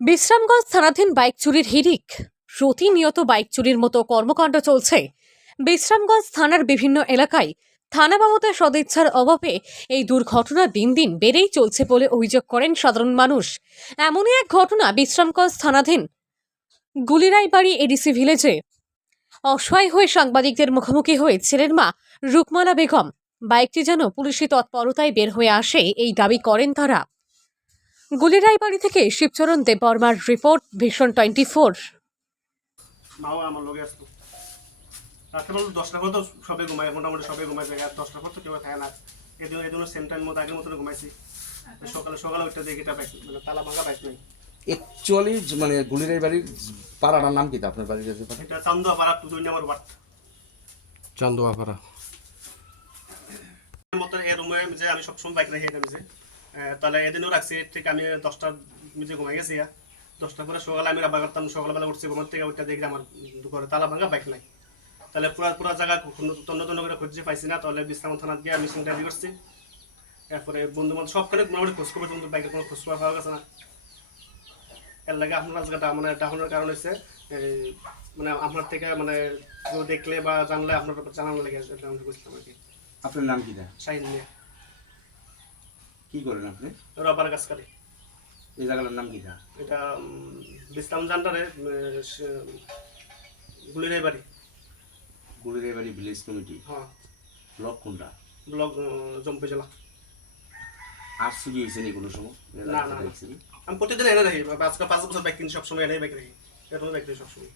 বিশ্রামগঞ্জ থানাধীন বাইক চুরির হিরিক প্রতিনিয়ত বাইক চুরির মতো কর্মকাণ্ড চলছে। বিশ্রামগঞ্জ থানার বিভিন্ন এলাকায় থানা বাবতের সদিচ্ছার অভাবে এই দুর্ঘটনা দিন দিন বেড়েই চলছে বলে অভিযোগ করেন সাধারণ মানুষ। এমনই এক ঘটনা বিশ্রামগঞ্জ থানাধীন গুলিরাইবাড়ি এডিসি ভিলেজে। অসহায় হয়ে সাংবাদিকদের মুখোমুখি হয়ে ছেলের মা রুকমালা বেগম, বাইকটি যেন পুলিশি তৎপরতায় বের হয়ে আসে এই দাবি করেন তারা। গুলিরাইবাড়ি থেকে শিবচরণ দেববর্মার রিপোর্ট ভীষণ টোয়েন্টি ফোর। মাও আমার আসতো। দশটা পর তো সবে ঘুমায় মোটামুটি সবে ঘুমায় জায়গা দশটা পর তো কেউ থাকে না। এদিন এদিন সেম টাইম মতো আগের মতন ঘুমাইছি। সকালে সকালে ওইটা দেখি এটা বাইক মানে তালা ভাঙা বাইক নাই। অ্যাকচুয়ালি মানে গুলির বাড়ির পাড়াটার নাম কি তা? আপনার বাড়ির কাছে এটা চান্দুয়া পাড়া দুই নম্বর ওয়ার্ড চান্দুয়াপাড়া মতো এই রুমে যে আমি সবসময় বাইক রেখে আমি যে তাহলে এদিনও রাখছি ঠিক আমি দশটা নিজে ঘুমাই গেছি ইয়া। দশটার পরে সকালে আমি রাবা করতাম সকালবেলা উঠছি ঘুমার থেকে ওইটা দেখি আমার ঘরে তালা ভাঙা বাইক নাই। তাহলে পুরা পুরা জায়গা তন্ন তন্ন করে খুঁজে পাইছি না তাহলে বিশ্রাম থানাত গিয়ে আমি সিংটা করছি। এরপরে বন্ধু বান্ধব সবখানে মোটামুটি খোঁজ খবর কিন্তু বাইকের কোনো খোঁজ খবর পাওয়া গেছে না। এর লাগে আপনার আজকে মানে ডাউনের কারণ হচ্ছে মানে আপনার থেকে মানে কেউ দেখলে বা জানলে আপনার জানানো লেগে ডাউন করছিলাম আর কি। আপনার নাম কি শাহিন নিয়ে কি করেন আপনি? রবার গাছ কাটি এই জায়গাটার নাম কি দা এটা উম, বিশ্রাম জান্ডারে গুলিরাই বাড়ি। গুলির বাড়ি ভিলেজ কমিটি? হ্যাঁ। ব্লক কোনটা? ব্লক জম্পি জেলা। আর চুরি হয়েছে নি কোনো সময়? না, না। আমি প্রতিদিন এনে রাখি আজকে পাঁচ বছর বাইক কিনি সবসময় এনে বাইক রাখি এরকম বাইক রাখি সবসময়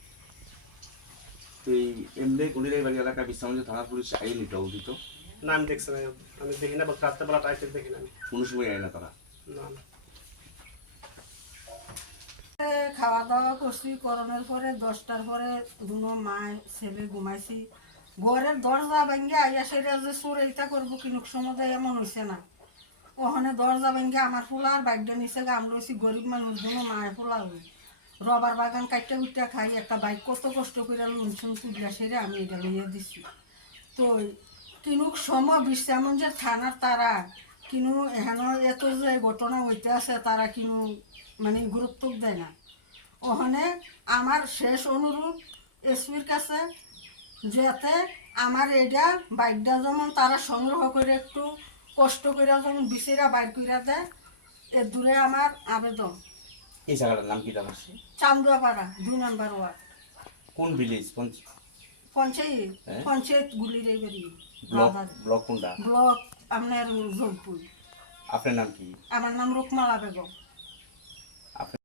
তো এই এমনি গুলির বাড়ি এলাকা বিশ্রামগঞ্জ থানার পুলিশ আইনি উদিত না আমি দেখছি না আমি দেখি না বা রাত্রেবেলা টাইতে দেখি না আমি। কোনো সময় আয় না তারা। না না। এ খাওয়া দাওয়া করছি করোনার পরে দশটার পরে দুনো মা ছেলে ঘুমাইছি। ঘরের দরজা ভেঙে আইয়া সেটা যে সুর এইটা করব কিনুক সময় এমন হয়েছে না। ওখানে দরজা ভেঙে আমার ফুলার বাইকটা নিচে গাম লইছি গরিব মানুষ দুনো মায়ের ফুলা হই। রবার বাগান কাটতে উঠতে খাই একটা বাইক কত কষ্ট করে লুনছুন তুলিয়া সেরে আমি এটা লইয়া দিছি। তো কিনুক সময় বিশ্রামন যে থানার তারা কিনু এখানে এত যে ঘটনা হইতে আছে তারা কিনু মানে গুরুত্ব দেয় না। ওখানে আমার শেষ অনুরোধ এসপির কাছে যাতে আমার এটা বাইকটা যেমন তারা সংগ্রহ করে একটু কষ্ট করে যেমন বিচিরা বাইর করে দেয় এর দূরে আমার আবেদন। এই জায়গাটার নাম কি দা পাশে চান্দুয়াপাড়া দুই নাম্বার ওয়ার্ড কোন ভিলেজ পঞ্চায়েত হ্যাঁ? আপনার নাম কি? আমার নাম রুকমালা বেগম।